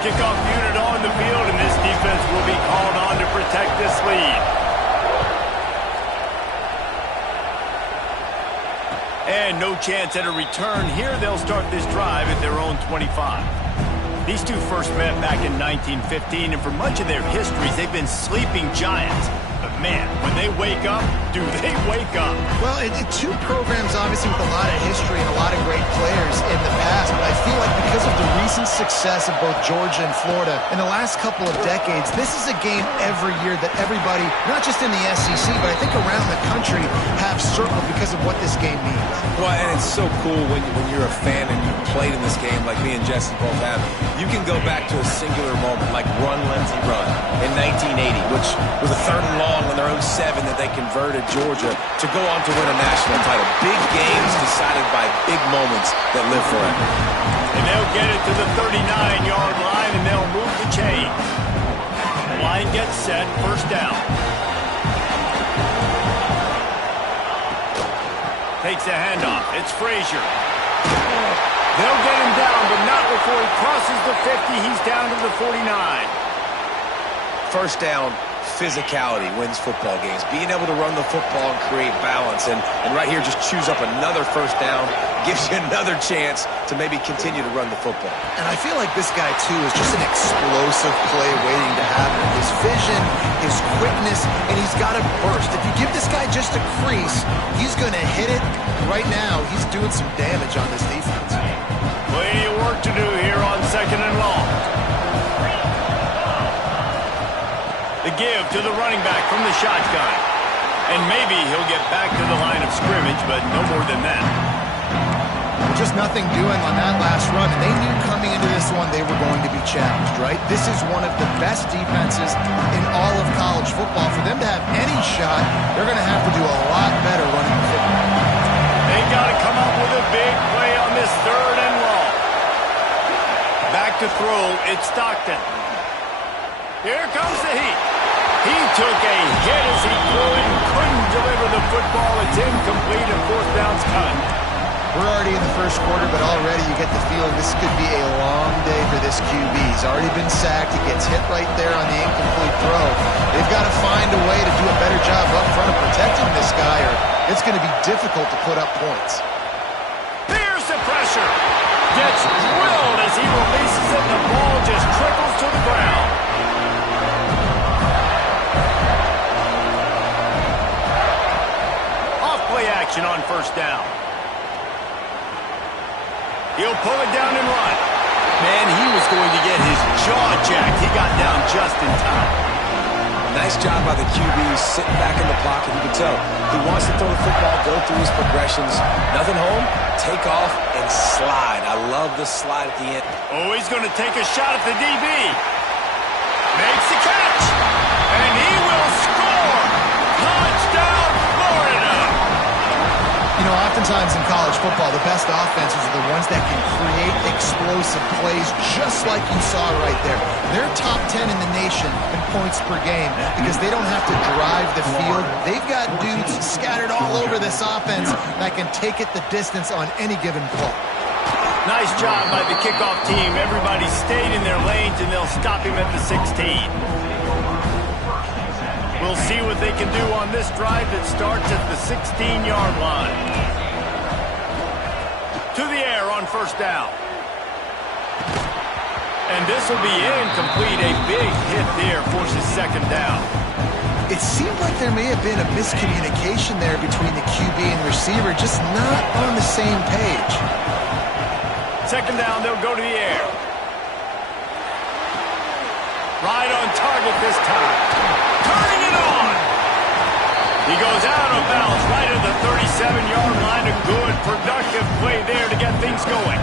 Kickoff unit on the field, and this defense will be called on to protect this lead. And no chance at a return here. They'll start this drive at their own 25. These two first met back in 1915, and for much of their histories, they've been sleeping giants. But man, when they wake up, do they wake up? Well, two programs obviously with a lot of history and a lot of great players in the past, but I feel like because of the recent success of both Georgia and Florida in the last couple of decades, this is a game every year that everybody, not just in the SEC, but I think around the country, have circled because of what this game means. Well, and it's so cool when you're a fan and you played in this game like me and Jesse both have. You can go back to a singular moment like Run, Lindsey, Run in 1980, which was a 3rd and long on their own 7 that they converted Georgia to go on to win a national title. Big games decided by big moments that live forever. And they'll get it to the 39-yard line, and they'll move the chains. Line gets set, first down. Takes a handoff. It's Frazier. They'll get him down, but not before he crosses the 50. He's down to the 49. First down, physicality wins football games. Being able to run the football and create balance. And right here, just choose up another first down. Gives you another chance to maybe continue to run the football. And I feel like this guy, too, is just an explosive play waiting to happen. His vision, his quickness, and he's got a burst. If you give this guy just a crease, he's going to hit it. Right now, he's doing some damage on this defense. Plenty of work to do here on 2nd and long. The give to the running back from the shotgun. And maybe he'll get back to the line of scrimmage, but no more than that. Just nothing doing on that last run, and they knew coming into this one they were going to be challenged, right? This is one of the best defenses in all of college football. For them to have any shot, they're going to have to do a lot better running the football. They got to come up with a big play on this 3rd and long. Back to throw, it's Stockton. Here comes the heat. He took a hit as he threw it and couldn't deliver the football. It's incomplete and 4th down's cut. We're already in the first quarter, but already you get the feeling this could be a long day for this QB. He's already been sacked. He gets hit right there on the incomplete throw. They've got to find a way to do a better job up front of protecting this guy, or it's going to be difficult to put up points. There's the pressure. Gets drilled as he releases it, and the ball just trickles to the ground. Off-play action on first down. He'll pull it down and run. Man, he was going to get his jaw jacked. He got down just in time. Nice job by the QB sitting back in the pocket. You can tell he wants to throw the football, go through his progressions. Nothing home, take off, and slide. I love the slide at the end. Oh, he's going to take a shot at the DB. Makes the catch. And he will score. Touchdown, Florida. You know, oftentimes in college football, the best offenses are the ones that can create explosive plays just like you saw right there. They're top 10 in the nation in points per game because they don't have to drive the field. They've got dudes scattered all over this offense that can take it the distance on any given play. Nice job by the kickoff team. Everybody stayed in their lanes, and they'll stop him at the 16. We'll see what they can do on this drive that starts at the 16-yard line. To the air on first down. And this will be incomplete. A big hit there forces 2nd down. It seemed like there may have been a miscommunication there between the QB and receiver, just not on the same page. 2nd down, they'll go to the air. Right on target this time. Turning it on. He goes out of bounds right at the 37-yard line. A good, productive play there to get things going.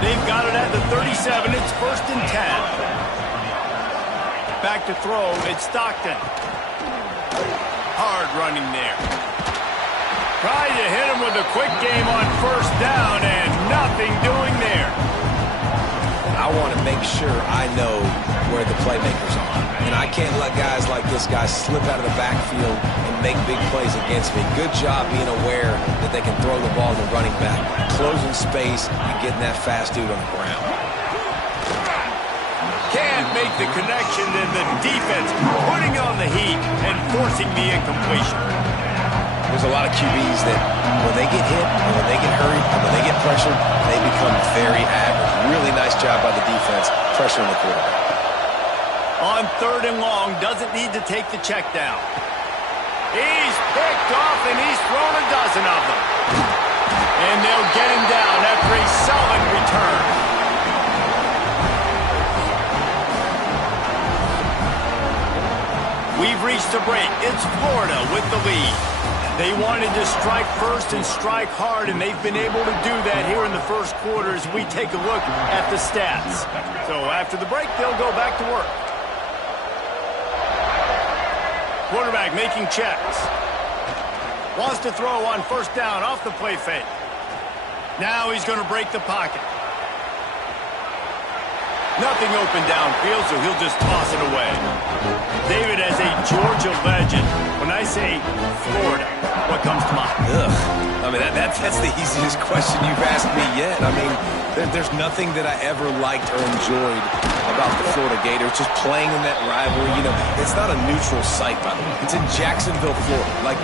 They've got it at the 37. It's 1st and 10. Back to throw. It's Stockton. Hard running there. Tried to hit him with a quick game on first down, and nothing doing there. I want to make sure I know where the playmakers are. And I can't let guys like this guy slip out of the backfield and make big plays against me. Good job being aware that they can throw the ball to the running back, closing space, and getting that fast dude on the ground. make the connection, and the defense putting on the heat and forcing the incompletion. There's a lot of QBs that when they get hit, and when they get hurried, and when they get pressured, they become very average. Really nice job by the defense pressuring the quarterback. On 3rd and long, doesn't need to take the check down. He's picked off, and he's thrown a dozen of them. And they'll get him down after a solid return. We've reached a break. It's Florida with the lead. They wanted to strike first and strike hard, and they've been able to do that here in the first quarter as we take a look at the stats. So after the break, they'll go back to work. Quarterback making checks. Wants to throw on 1st down off the play fake. Now he's going to break the pocket. Nothing open downfield, so he'll just toss it away. David, as a Georgia legend, when I say Florida, what comes to mind? Ugh. I mean, that's the easiest question you've asked me yet. I mean, there's nothing that I ever liked or enjoyed about the Florida Gators, just playing in that rivalry. You know, it's not a neutral site, by the way. It's in Jacksonville, Florida. Like,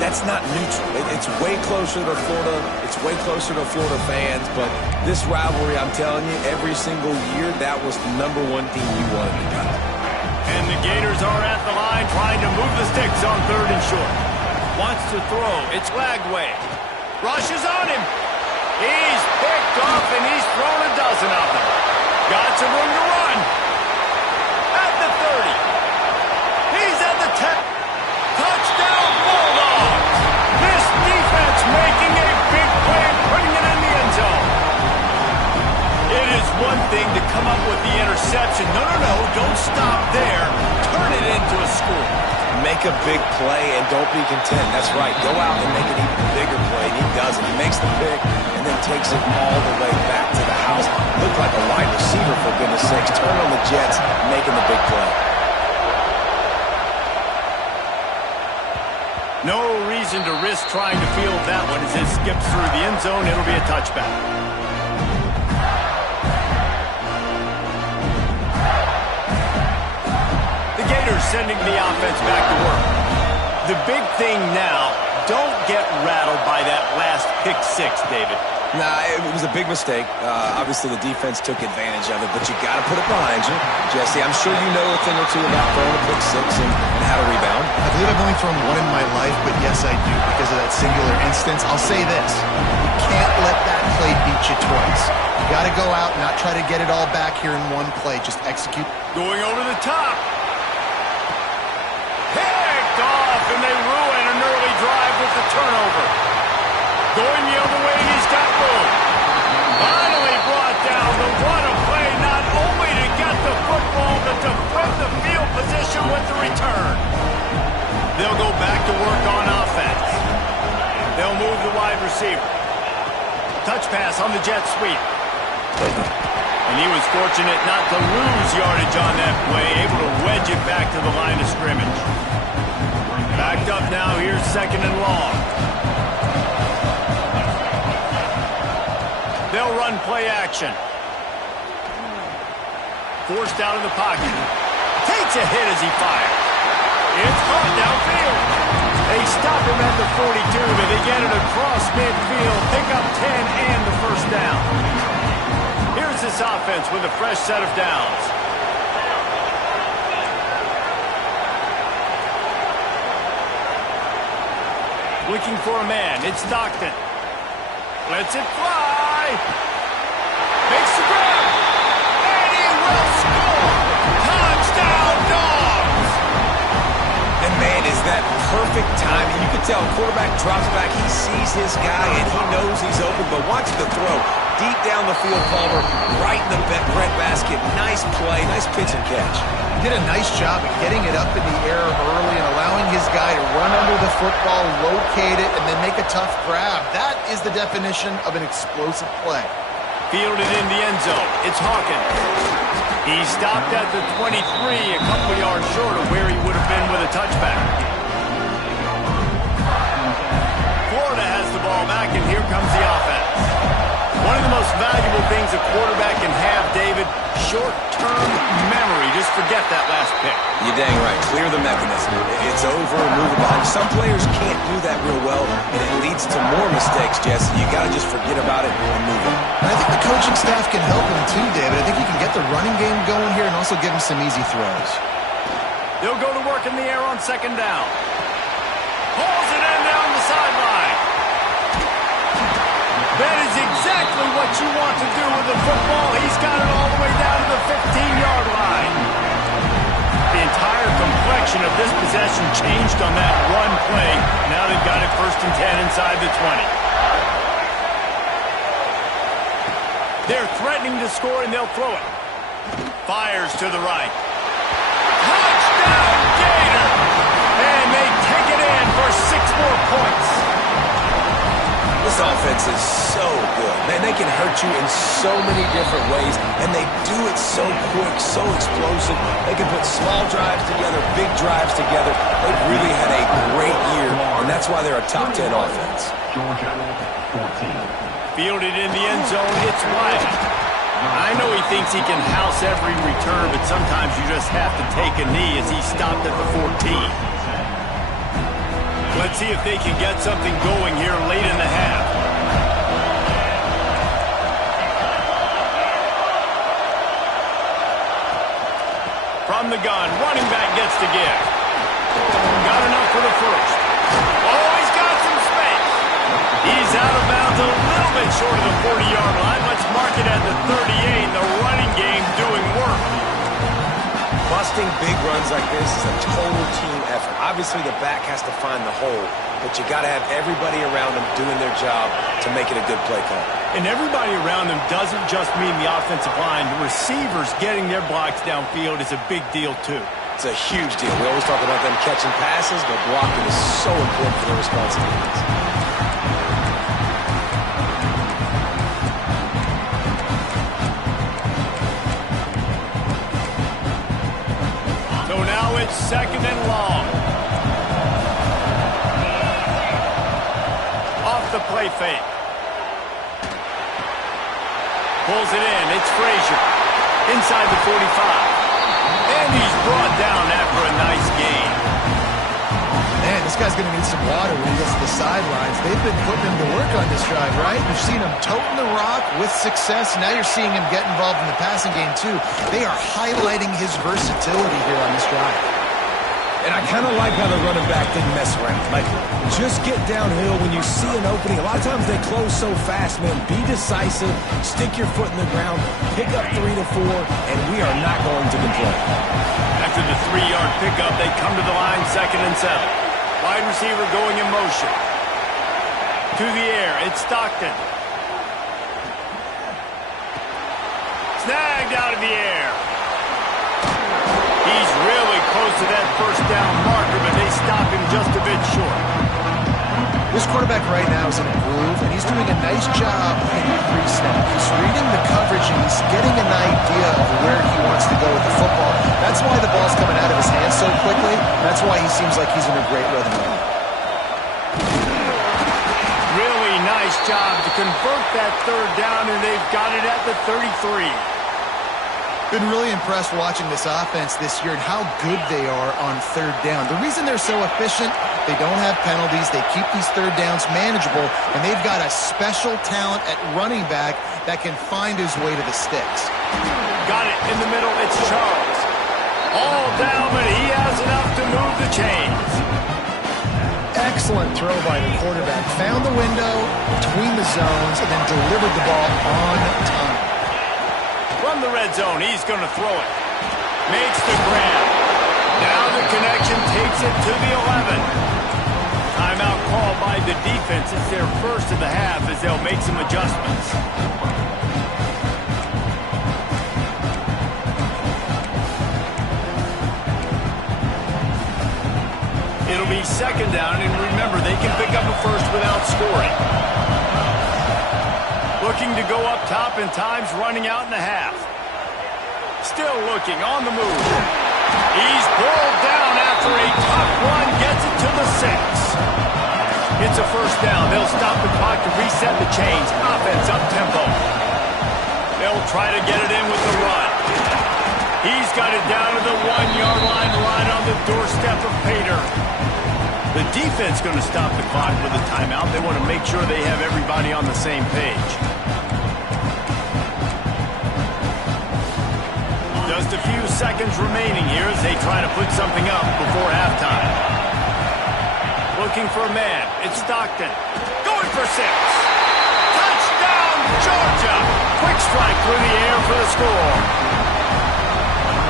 that's not neutral. It's way closer to Florida. It's way closer to Florida fans. But this rivalry, I'm telling you, every single year, that was the #1 team you wanted to beat. And the Gators are at the line trying to move the sticks on 3rd and short. Wants to throw. It's Lagway. Rushes on him. He's picked off, and he's thrown a dozen of them. Got some room to run. At the 30. He's at the 10. Touchdown, Bulldogs. This defense making a big play and putting it in the end zone. It is one thing to come up with the interception. No, don't stop there. Turn it into a score. Make a big play and don't be content. That's right. Go out and make an even bigger play. And he does it. He makes the pick and then takes it all the way back to the house. Looked like a wide receiver, for goodness sakes. Turn on the Jets, making the big play. No reason to risk trying to field that one as it skips through the end zone. It'll be a touchback. The Gators sending the offense back to work. The big thing now, don't get rattled by that last pick 6, David. Nah, it was a big mistake. Obviously, the defense took advantage of it, but you got to put it behind you. Jesse, I'm sure you know a thing or two about throwing a pick 6 and how to rebound. I believe I've only thrown one in my life, but yes, I do because of that singular instance. I'll say this. You can't let that play beat you twice. You got to go out and not try to get it all back here in one play. Just execute. Going over the top. Picked off, and they ruin an early drive with the turnover. Going the other way, and he's got room. Finally brought down, but what a play, not only to get the football, but to flip the field position with the return. They'll go back to work on offense. They'll move the wide receiver. Touch pass on the jet sweep. And he was fortunate not to lose yardage on that play, able to wedge it back to the line of scrimmage. Backed up now, here's 2nd and long. They'll run play action. Forced out of the pocket. Takes a hit as he fires. It's caught downfield. They stop him at the 42, but they get it across midfield. Pick up 10 and the 1st down. Here's this offense with a fresh set of downs. Looking for a man. It's Stockton. Lets it fly. Makes the grab. And he will score. Touchdown, Dogs. And, man, is that perfect timing. You can tell quarterback drops back. He sees his guy, and he knows he's open. But watch the throw. Deep down the field, Palmer. Right in the bread basket. Nice play. Nice pitch and catch. He did a nice job of getting it up in the air early and allowing his guy to run under the football, locate it, and then make a tough grab. That is the definition of an explosive play. Fielded in the end zone. It's Hawkins. He stopped at the 23, a couple yards short of where he would have been with a touchback. Florida has the ball back, and here comes the offense. One of the most valuable things a quarterback can have, David, Short-term memory. Just forget that last pick. You're dang right. Clear the mechanism. It's over, move it behind. Some players can't do that real well, and it leads to more mistakes, Jesse. You got to just forget about it and move on. And I think the coaching staff can help him too, David. I think he can get the running game going here and also give him some easy throws. They'll go to work in the air on second down. Pulls it in down the sideline. That is exactly what you want to do with the football. He's got it all the way down to the 15-yard line. The entire complexion of this possession changed on that one play. Now they've got it 1st and 10 inside the 20. They're threatening to score, and they'll throw it. Fires to the right. Touchdown, Gator! And they take it in for 6 more points. This offense is so good. Man, they can hurt you in so many different ways, and they do it so quick, so explosive. They can put small drives together, big drives together. They've really had a great year, and that's why they're a top 10 offense. Fielded in the end zone, it's Wyatt. I know he thinks he can house every return, but sometimes you just have to take a knee as he stopped at the 14. Let's see if they can get something going here late in the half. From the gun, running back gets to give. Got enough for the first. Oh, he's got some space. He's out of bounds a little bit short of the 40-yard line. Let's mark it at the 38. The running game doing work. Busting big runs like this is a total team effort. Obviously, the back has to find the hole, but you got to have everybody around them doing their job to make it a good play call. And everybody around them doesn't just mean the offensive line. The receivers getting their blocks downfield is a big deal, too. It's a huge deal. We always talk about them catching passes, but blocking is so important for their responsibilities. It's 2nd and long. Off the play fake. Pulls it in. It's Frazier. Inside the 45. And he's brought down after a nice gain. Man, this guy's going to need some water when he gets to the sidelines. They've been putting him to work on this drive, right? You've seen him toting the rock with success. Now you're seeing him get involved in the passing game, too. They are highlighting his versatility here on this drive. And I kind of like how the running back didn't mess around. Like, just get downhill when you see an opening. A lot of times they close so fast, man. Be decisive, stick your foot in the ground, pick up 3 to 4, and we are not going to complain. After the 3-yard pickup, they come to the line 2nd and 7. Wide receiver going in motion. To the air, it's Stockton. Snagged out of the air. He's really close to that 1st down marker, but they stop him just a bit short. This quarterback right now is in a groove, and he's doing a nice job in pre-snap. He's reading the coverage, and he's getting an idea of where he wants to go with the football. That's why the ball's coming out of his hands so quickly. That's why he seems like he's in a great rhythm right now. Really nice job to convert that 3rd down, and they've got it at the 33. Been really impressed watching this offense this year and how good they are on 3rd down. The reason they're so efficient, they don't have penalties, they keep these 3rd downs manageable, and they've got a special talent at running back that can find his way to the sticks. Got it in the middle, it's Charles. All down, but he has enough to move the chains. Excellent throw by the quarterback. Found the window between the zones and then delivered the ball on time. From the red zone, he's going to throw it. Makes the grab. Now the connection takes it to the 11. Timeout called by the defense. It's their first of the half as they'll make some adjustments. It'll be 2nd down, and remember, they can pick up a first without scoring. Looking to go up top, and time's running out in the half. Still looking, on the move. He's pulled down after a tough run, gets it to the 6. It's a 1st down. They'll stop the clock to reset the chains. Offense up-tempo. They'll try to get it in with the run. doorstep of pay dirt. The defense going to stop the clock with a timeout. They want to make sure they have everybody on the same page. Just a few seconds remaining here as they try to put something up before halftime. Looking for a man. It's Stockton. Going for 6. Touchdown, Georgia! Quick strike through the air for the score.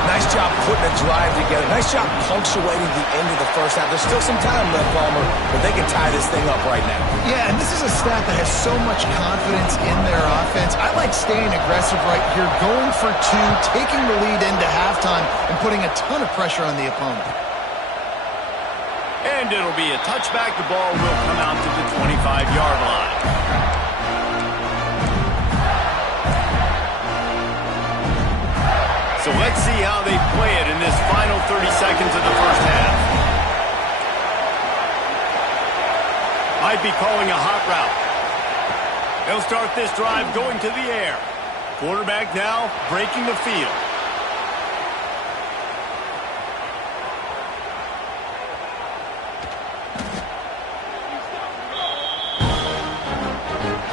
Nice job putting a drive together. Nice job punctuating the end of the first half. There's still some time left, Palmer, but they can tie this thing up right now. Yeah, and this is a staff that has so much confidence in their offense. I like staying aggressive right here, going for 2, taking the lead into halftime, and putting a ton of pressure on the opponent. And it'll be a touchback. The ball will come out to the 25-yard line. So let's see how they play it in this final 30 seconds of the first half. Might be calling a hot route. They'll start this drive going to the air. Quarterback now breaking the field.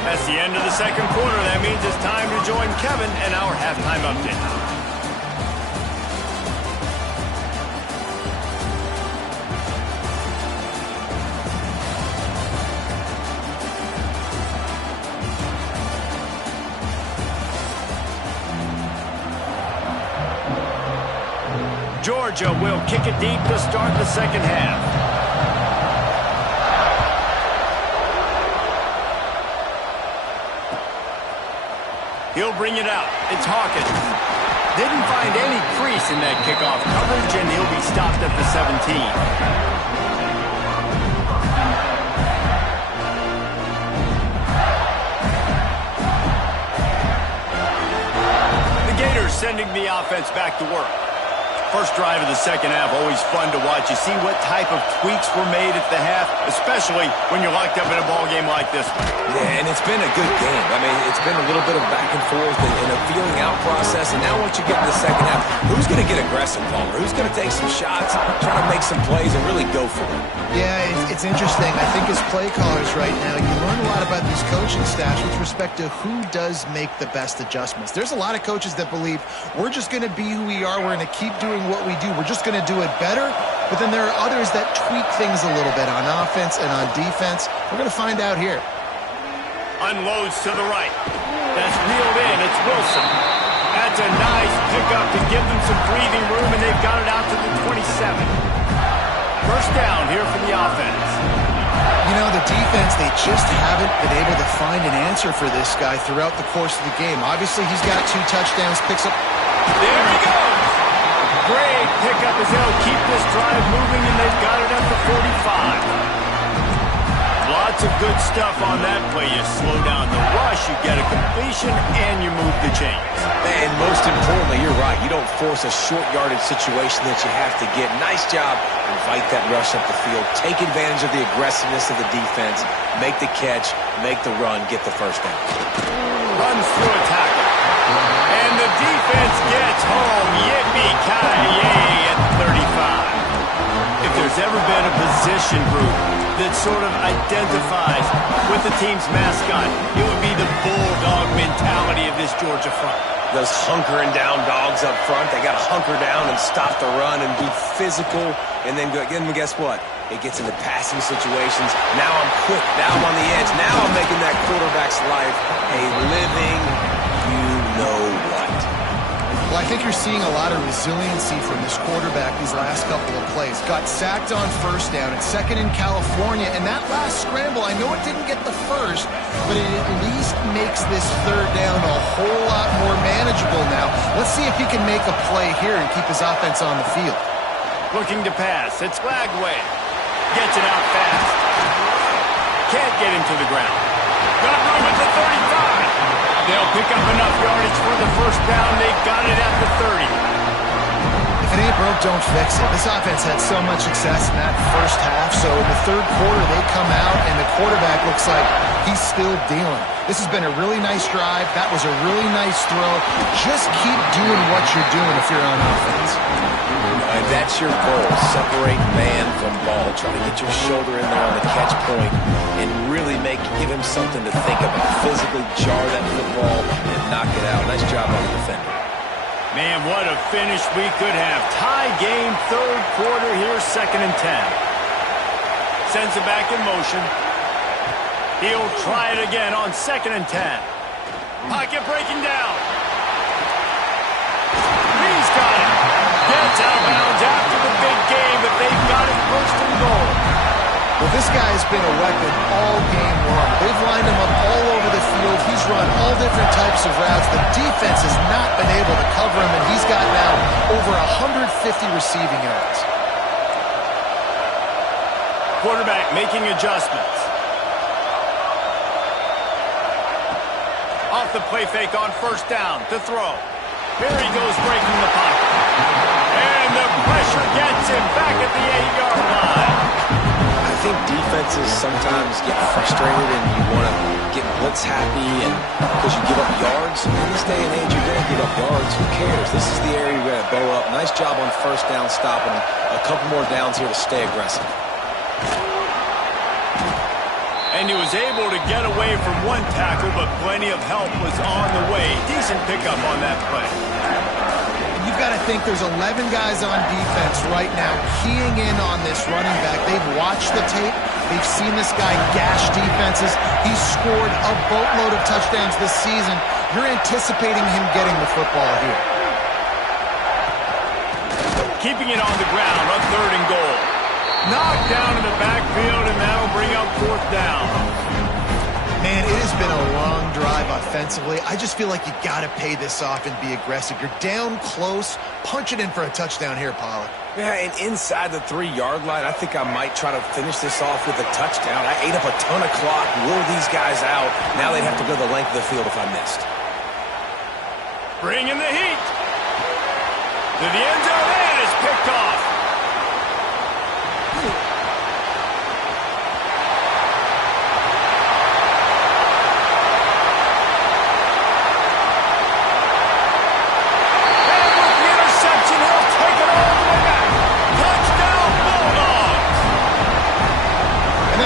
That's the end of the second quarter. That means it's time to join Kevin and our halftime update. Georgia will kick it deep to start the second half. He'll bring it out. It's Hawkins. Didn't find any crease in that kickoff coverage, and he'll be stopped at the 17. Sending the offense back to work. First drive of the second half, always fun to watch. You see what type of tweaks were made at the half, especially when you're locked up in a ball game like this one. Yeah, and it's been a good game. I mean, it's been a little bit of back and forth and a feeling out process. And now once you get to the second half, who's going to get aggressive, Palmer? Who's going to take some shots, try to make some plays, and really go for it? Yeah, it's interesting. I think as play callers right now, you learn a lot about these coaching staffs with respect to who does make the best adjustments. There's a lot of coaches that believe we're just going to be who we are. We're going to keep doing what we do. We're just going to do it better. But then there are others that tweak things a little bit on offense and on defense. We're going to find out here. Unloads to the right. That's reeled in. It's Wilson. That's a nice pickup to give them some breathing room, and they've got it out to the 27. First down here for the offense. You know, the defense, they just haven't been able to find an answer for this guy throughout the course of the game. Obviously, he's got 2 touchdowns, picks up. There he goes. Great pickup as they'll keep this drive moving, and they've got it at the 45. Lots of good stuff on that play. You slow down the rush, you get a completion, and you move the chains. And most importantly, you're right. You don't force a short yardage situation that you have to get. Nice job. Invite that rush up the field. Take advantage of the aggressiveness of the defense. Make the catch. Make the run. Get the first down. Runs through a tackle. And the defense gets home. Yippee-ki-yay at 35. If there's ever been a position group that sort of identifies with the team's mascot, it would be the bulldog mentality of this Georgia front. Those hunkering down dogs up front, they got to hunker down and stop the run and be physical. And then guess what? It gets into passing situations. Now I'm quick. Now I'm on the edge. Now I'm making that quarterback's life a living you-know-what. Well, I think you're seeing a lot of resiliency from this quarterback these last couple of plays. Got sacked on first down. It's second in California. And that last scramble, I know it didn't get the first, but it at least makes this third down a whole lot more manageable now. Let's see if he can make a play here and keep his offense on the field. Looking to pass. It's Glagway. Gets it out fast. Can't get him to the ground. Got room at the 35. They'll pick up enough yardage for the first down. They got it at the 30. If it ain't broke, don't fix it. This offense had so much success in that first half, so in the third quarter they come out and the quarterback looks like he's still dealing. This has been a really nice drive. That was a really nice throw. Just keep doing what you're doing if you're on offense. And that's your goal. Separate man from ball. Try to get your shoulder in there on the catch point and really give him something to think about. Physically jar that football and knock it out. Nice job on the defender. Man, what a finish we could have. Tie game, third quarter here, 2nd and 10. Sends it back in motion. He'll try it again on 2nd and 10. Pocket breaking down. He's got it. Gets out of bounds after the big game, but they've got it 1st and goal. Well, this guy has been a weapon all game long. They've lined him up all over the field. He's run all different types of routes. The defense has not been able to cover him, and he's got now over 150 receiving yards. Quarterback making adjustments. Off the play fake on 1st down to throw. Here he goes breaking the pocket. And the pressure gets him back at the 8-yard line. I think defenses sometimes get frustrated and you want to get blitz happy and because you give up yards. In this day and age, you're going to give up yards. Who cares? This is the area you're going to bow up. Nice job on 1st down stopping him. A couple more downs here to stay aggressive. And he was able to get away from one tackle, but plenty of help was on the way. Decent pickup on that play. You've got to think there's 11 guys on defense right now keying in on this running back. They've watched the tape. They've seen this guy gash defenses. He's scored a boatload of touchdowns this season. You're anticipating him getting the football here. Keeping it on the ground on 3rd and goal. Knocked down in the backfield, and that'll bring up 4th down. Man, it has been a long drive offensively. I just feel like you got to pay this off and be aggressive. You're down close. Punch it in for a touchdown here, Pollard. Yeah, and inside the 3-yard line, I think I might try to finish this off with a touchdown. I ate up a ton of clock, wore these guys out. Now they'd have to go the length of the field if I missed. Bringing the heat. To the end zone, and it's picked off.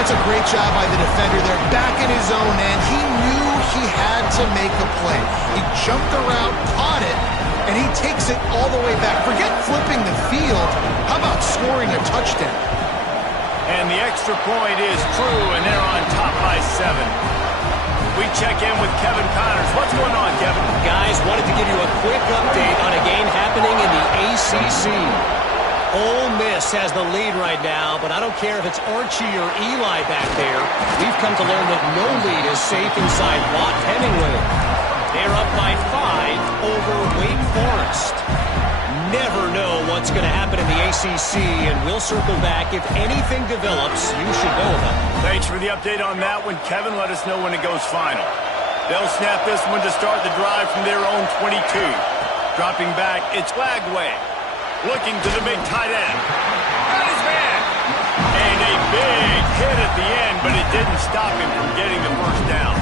That's a great job by the defender there, back in his own end. He knew he had to make a play. He jumped around, caught it, and he takes it all the way back. Forget flipping the field. How about scoring a touchdown? And the extra point is true, and they're on top by 7. We check in with Kevin Connors. What's going on, Kevin? Guys, wanted to give you a quick update on a game happening in the ACC. Ole Miss has the lead right now, but I don't care if it's Archie or Eli back there. We've come to learn that no lead is safe inside Watt Hemingway. They're up by 5 over Wake Forest. Never know what's going to happen in the ACC, and we'll circle back. If anything develops, you should know about it. Thanks for the update on that one, Kevin. Let us know when it goes final. They'll snap this one to start the drive from their own 22. Dropping back, it's Lagway. Looking to the big tight end. Got his man. And a big hit at the end, but it didn't stop him from getting the 1st down.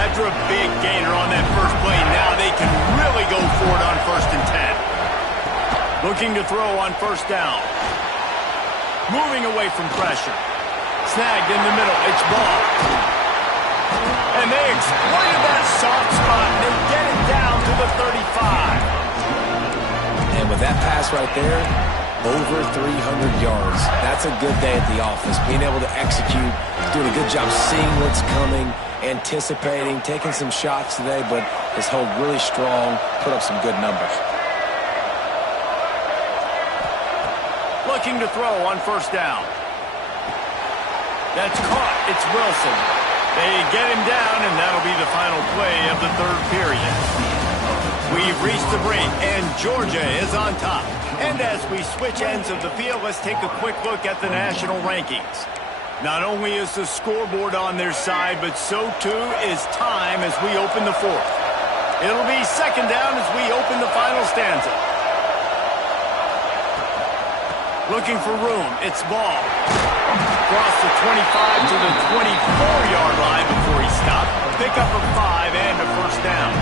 After a big gainer on that first play, now they can really go for it on 1st and 10. Looking to throw on 1st down. Moving away from pressure. Snagged in the middle. It's ball. And they exploited that soft spot. They get it down to the 35. And with that pass right there, over 300 yards. That's a good day at the office. Being able to execute, doing a good job seeing what's coming, anticipating, taking some shots today, but his hold really strong, put up some good numbers. Looking to throw on 1st down. That's caught. It's Wilson. They get him down, and that'll be the final play of the 3rd period. We've reached the break, and Georgia is on top. And as we switch ends of the field, let's take a quick look at the national rankings. Not only is the scoreboard on their side, but so too is time as we open the 4th. It'll be 2nd down as we open the final stanza. Looking for room. It's ball. Across the 25 to the 24-yard line before he stopped. Pick up a 5 and a first down.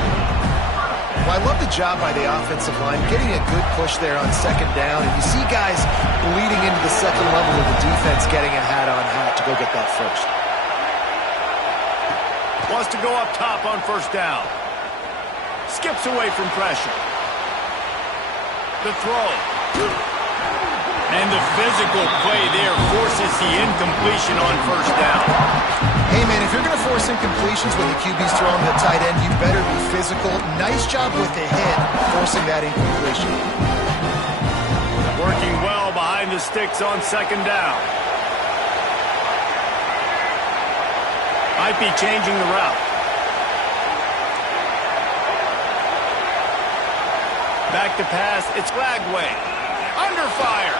Well, I love the job by the offensive line, getting a good push there on second down. And you see guys bleeding into the second level of the defense getting a hat-on-hat to go get that first. Wants to go up top on first down. Skips away from pressure. The throw. And the physical play there forces the incompletion on first down. Hey, man, if you're going to force incompletions when the QB's throwing to the tight end, you better be physical. Nice job with the hit, forcing that incompletion. Working well behind the sticks on second down. Might be changing the route. Back to pass. It's Lagway. Under fire.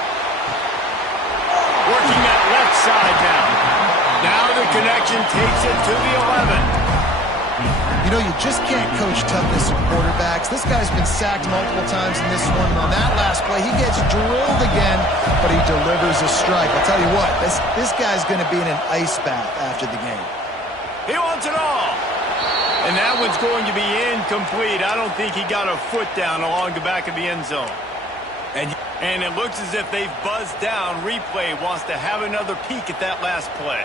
Working that left side now. Now the connection takes it to the 11. You know, you just can't coach toughness of quarterbacks. This guy's been sacked multiple times in this one. And on that last play, he gets drilled again, but he delivers a strike. I'll tell you what, this guy's going to be in an ice bath after the game. He wants it all. And that one's going to be incomplete. I don't think he got a foot down along the back of the end zone. And it looks as if they've buzzed down. Replay wants to have another peek at that last play.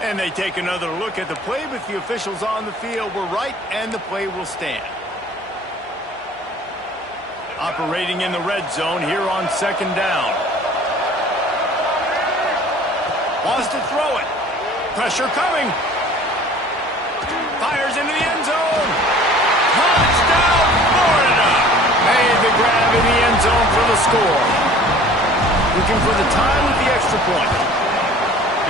And they take another look at the play, but the officials on the field were right, and the play will stand. Operating in the red zone here on second down. Wants to throw it. Pressure coming. Fires into the end zone. Touchdown, Florida. Made the grab in the end zone for the score. Looking for the time with the extra point.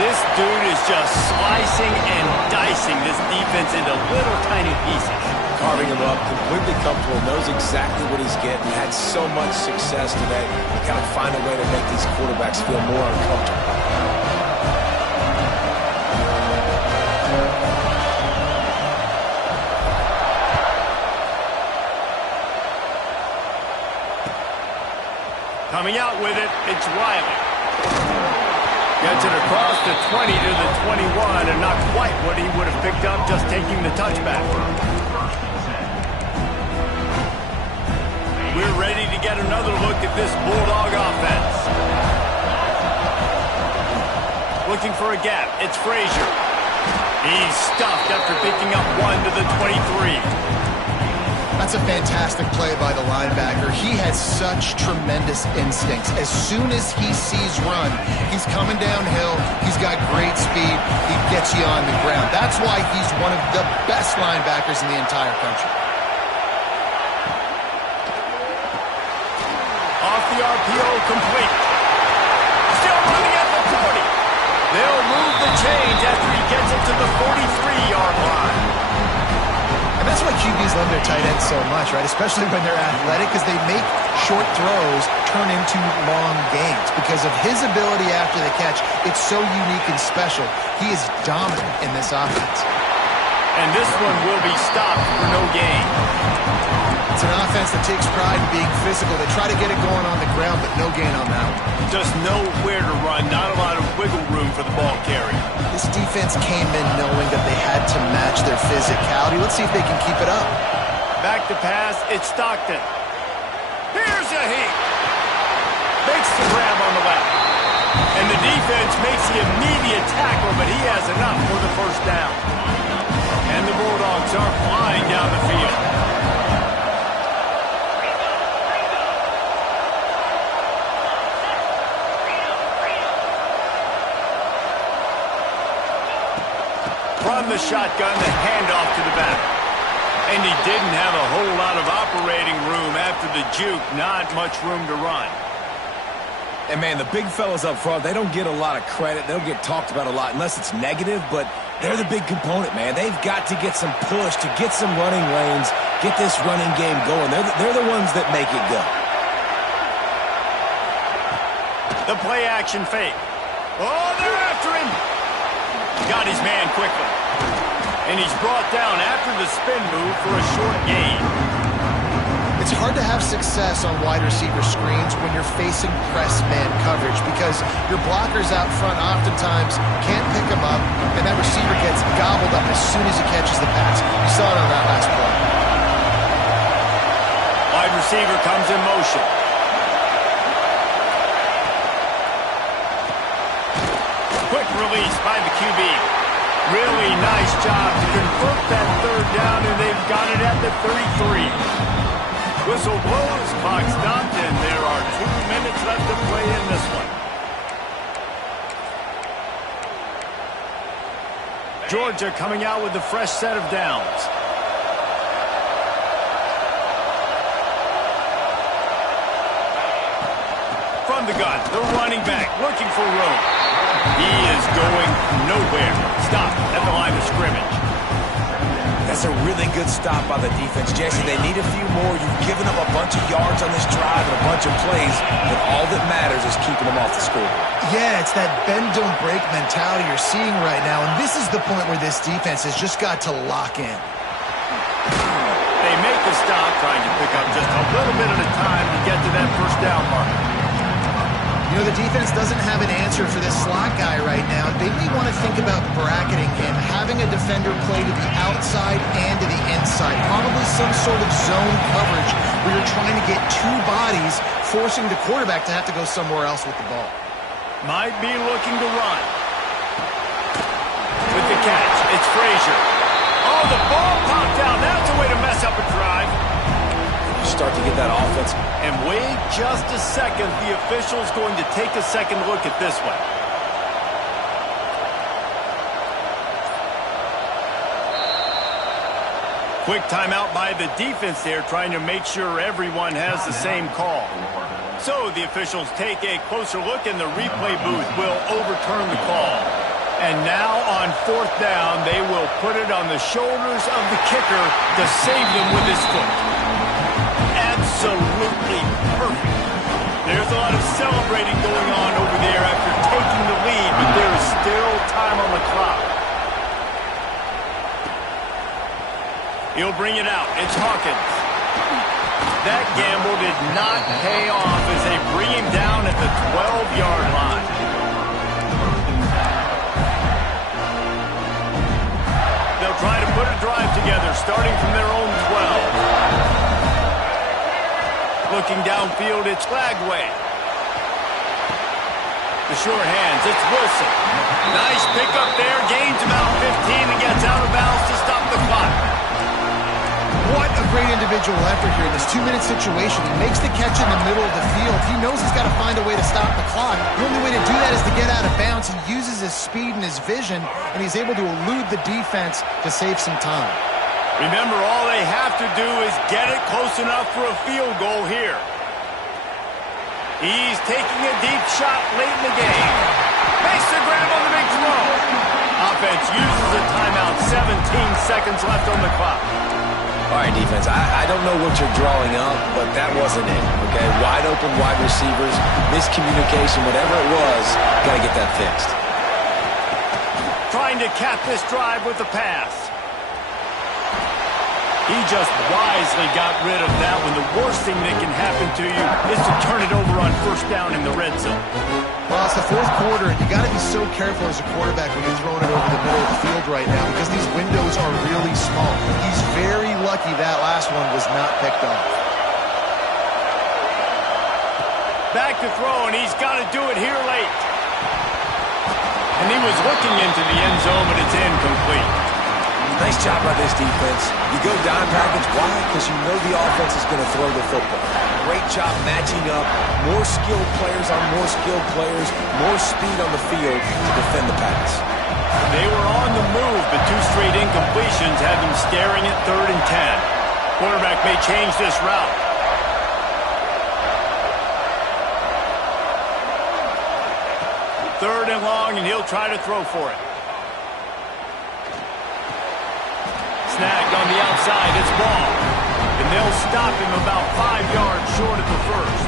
This dude is just slicing and dicing this defense into little tiny pieces. Carving him up, completely comfortable, knows exactly what he's getting, had so much success today. You kind of find a way to make these quarterbacks feel more uncomfortable. Coming out with it, it's Riley. Gets it across the 20 to the 21, and not quite what he would have picked up just taking the touchback. We're ready to get another look at this Bulldog offense. Looking for a gap. It's Frazier. He's stuffed after picking up one to the 23. That's a fantastic play by the linebacker. He has such tremendous instincts. As soon as he sees run, he's coming downhill. He's got great speed. He gets you on the ground. That's why he's one of the best linebackers in the entire country. Off the RPO, complete. Still running at the 40. They'll move the change after he gets it to the 43-yard line. And that's why QBs love their tight ends so much, right? Especially when they're athletic, because they make short throws turn into long gains. Because of his ability after the catch, it's so unique and special. He is dominant in this offense. And this one will be stopped for no gain. It's an offense that takes pride in being physical. They try to get it going on the ground, but no gain on that one. Just nowhere to run, not a lot of wiggle room for the ball carrier. This defense came in knowing that they had to match their physicality. Let's see if they can keep it up. Back to pass, it's Stockton. Here's a heat. Makes the grab on the left. And the defense makes the immediate tackle, but he has enough for the first down. And the Bulldogs are flying down the field. From the shotgun, the handoff to the back. And he didn't have a whole lot of operating room after the juke. Not much room to run. And, man, the big fellas up front, they don't get a lot of credit. They don't get talked about a lot unless it's negative, but they're the big component, man. They've got to get some push, to get some running lanes, get this running game going. They're the ones that make it go. The play action fake. Oh, they're after him. Got his man quickly. And he's brought down after the spin move for a short gain. It's hard to have success on wide receiver screens when you're facing press man coverage because your blockers out front oftentimes can't pick them up, and that receiver gets gobbled up as soon as he catches the pass. You saw it on that last play. Wide receiver comes in motion. Quick release by the QB. Really nice job to convert that third down, and they've got it at the 33. Whistle blows, clock stopped, and there are 2 minutes left to play in this one. Georgia coming out with a fresh set of downs. From the gun, the running back looking for room. He is going nowhere. Stop at the line of scrimmage. That's a really good stop by the defense. Jesse, they need a few more. You've given up a bunch of yards on this drive and a bunch of plays, but all that matters is keeping them off the score. Yeah, it's that bend, don't break mentality you're seeing right now, and this is the point where this defense has just got to lock in. They make the stop, trying to pick up just a little bit at a time to get to that first down mark. You know, the defense doesn't have an answer for this slot guy right now. They may want to think about bracketing him, having a defender play to the outside and to the inside. Probably some sort of zone coverage where you're trying to get two bodies, forcing the quarterback to have to go somewhere else with the ball. Might be looking to run. With the catch, it's Frazier. Oh, the ball popped out. That's a way to mess up a drive. Start to get that offense. And wait just a second. The official's going to take a second look at this one. Quick timeout by the defense there, trying to make sure everyone has the same call. So the officials take a closer look, and the replay booth will overturn the call. And now on fourth down, they will put it on the shoulders of the kicker to save them with his foot. Absolutely perfect. There's a lot of celebrating going on over there after taking the lead, but there is still time on the clock. He'll bring it out. It's Hawkins. That gamble did not pay off as they bring him down at the 12-yard line. They'll try to put a drive together, starting from their own 12. Looking downfield, it's Lagway. The short hands, it's Wilson. Nice pickup there, gains about 15 and gets out of bounds to stop the clock. What a great individual effort here in this 2-minute situation. He makes the catch in the middle of the field. He knows he's got to find a way to stop the clock. The only way to do that is to get out of bounds. He uses his speed and his vision, and he's able to elude the defense to save some time. Remember, all they have to do is get it close enough for a field goal here. He's taking a deep shot late in the game. Makes the grab on the big throw. Offense uses a timeout. 17 seconds left on the clock. All right, defense, I don't know what you're drawing up, but that wasn't it, okay? Wide open wide receivers, miscommunication, whatever it was, got to get that fixed. Trying to cap this drive with a pass. He just wisely got rid of that one. The worst thing that can happen to you is to turn it over on first down in the red zone. Well, it's the fourth quarter, and you got to be so careful as a quarterback when you're throwing it over the middle of the field right now because these windows are really small. He's very lucky that last one was not picked off. Back to throw, and he's got to do it here late. And he was looking into the end zone, but it's incomplete. Nice job by this defense. You go dime package. Why? Because you know the offense is going to throw the football. Great job matching up. More skilled players on more skilled players. More speed on the field to defend the pass. They were on the move, but two straight incompletions had them staring at 3rd and 10. Quarterback may change this route. Third and long, and he'll try to throw for it. Snagged on the outside, it's Ball. And they'll stop him about 5 yards short of the first.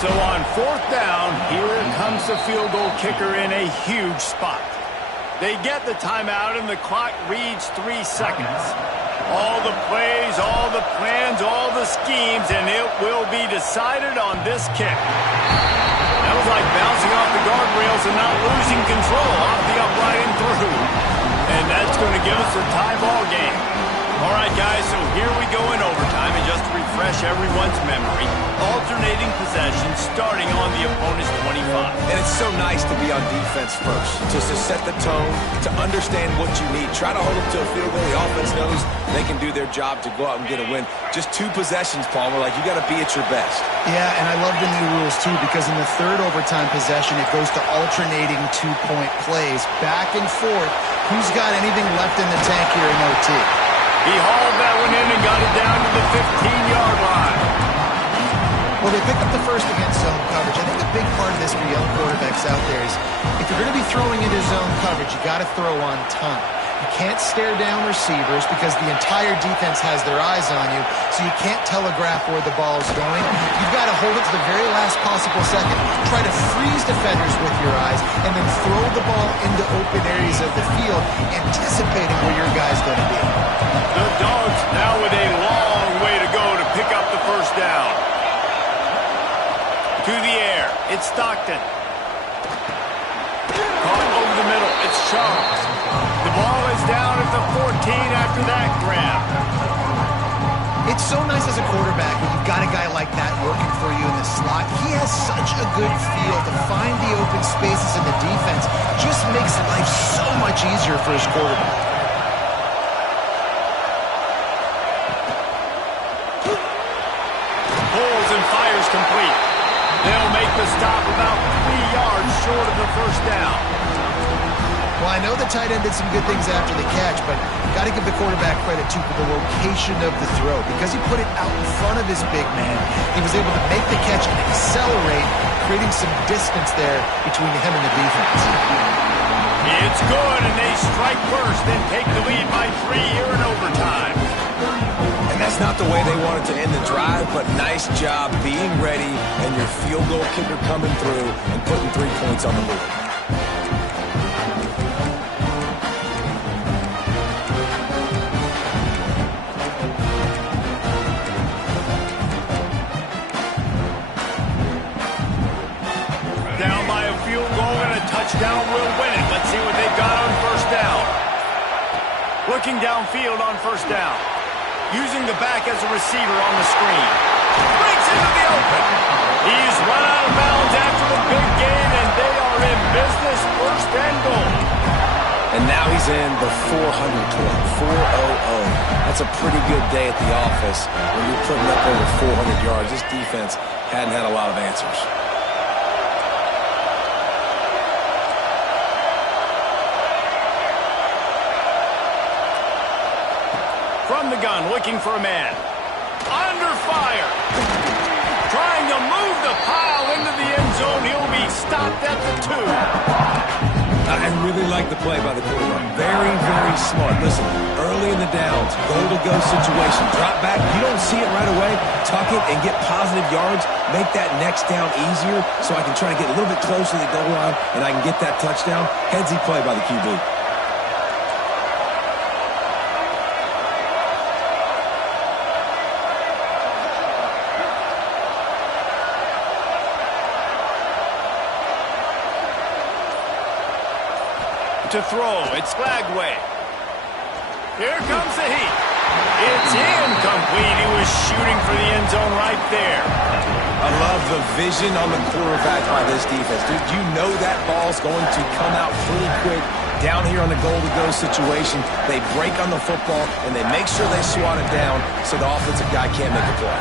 So on fourth down, here comes the field goal kicker in a huge spot. They get the timeout, and the clock reads 3 seconds. All the plays, all the plans, all the schemes, and it will be decided on this kick. That was like bouncing off the guardrails and not losing control off the upright and through. And that's going to give us a tie ball game. All right, guys, so here we go in overtime, and just to refresh everyone's memory, alternating possessions starting on the opponent's 25. And it's so nice to be on defense first, just to set the tone, to understand what you need. Try to hold them to a field goal. The offense knows they can do their job to go out and get a win. Just 2 possessions, Palmer, like you got to be at your best. Yeah, and I love the new rules, too, because in the third overtime possession, it goes to alternating 2-point plays, back and forth. Who's got anything left in the tank here in OT? He hauled that one in and got it down to the 15-yard line. Well, they picked up the first against zone coverage. I think the big part of this for young quarterbacks out there is if you're going to be throwing into zone coverage, you got to throw on time. You can't stare down receivers because the entire defense has their eyes on you, so you can't telegraph where the ball is going. You've got to hold it to the very last possible second. Try to freeze defenders with your eyes, and then throw the ball into open areas of the field, anticipating where your guy's going to be. The Dogs now with a long way to go to pick up the first down. To the air, it's Stockton. Caught over the middle, it's Charles. The ball is down at the 14 after that grab. It's so nice as a quarterback when you've got a guy like that working for you in the slot. He has such a good feel to find the open spaces in the defense. Just makes life so much easier for his quarterback. Pulls and fires complete. They'll make the stop about 3 yards short of the first down. Well, I know the tight end did some good things after the catch, but got to give the quarterback credit, too, for the location of the throw. Because he put it out in front of his big man, he was able to make the catch and accelerate, creating some distance there between him and the defense. It's good, and they strike first, then take the lead by 3 here in overtime. And that's not the way they wanted to end the drive, but nice job being ready and your field goal kicker coming through and putting 3 points on the board. Down by a field goal and a touchdown will win it. Let's see what they've got on first down. Looking downfield on first down. Using the back as a receiver on the screen. Breaks into the open. He's run out of bounds after the big gain, and they are in business, first and goal. And now he's in the 400 club, 400. That's a pretty good day at the office when you're putting up over 400 yards. This defense hadn't had a lot of answers. From the gun, looking for a man. Under fire. Trying to move the pile into the end zone. He'll be stopped at the 2. I really like the play by the quarterback. Very, very smart. Listen, early in the downs, goal-to-go situation. Drop back. You don't see it right away. Tuck it and get positive yards. Make that next down easier so I can try to get a little bit closer to the goal line and I can get that touchdown. Headsy play by the QB. To throw, it's Flagway. Here comes the heat. It's incomplete. He was shooting for the end zone right there. I love the vision on the quarterback by this defense. Dude, you know that ball's going to come out pretty quick down here on the goal-to-go situation. They break on the football, and they make sure they swat it down so the offensive guy can't make a play.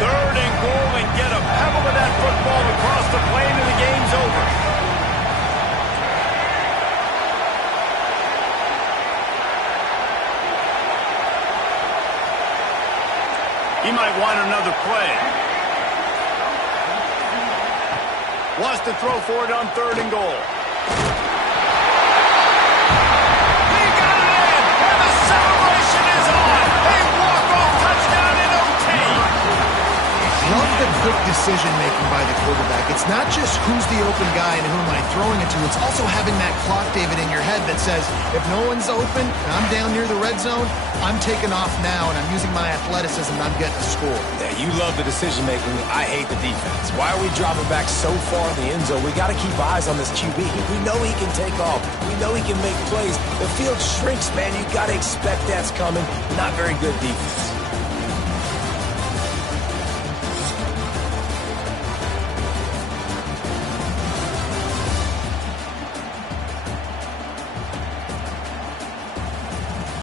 Third and goal, and get a pebble of that football across the plane, and the game's over. He might want another play. Wants to throw for it on third and goal. He got it in, and the celebration is on. A walk-off touchdown in OT. Love the quick decision-making by the quarterback. It's not just who's the open guy and who am I throwing it to. It's also having that clock, David, in your head that says, if no one's open and I'm down near the red zone, I'm taking off now and I'm using my athleticism and I'm getting a score. Yeah, you love the decision-making. I hate the defense. Why are we dropping back so far in the end zone? We got to keep eyes on this QB. We know he can take off. We know he can make plays. The field shrinks, man. You got to expect that's coming. Not very good defense.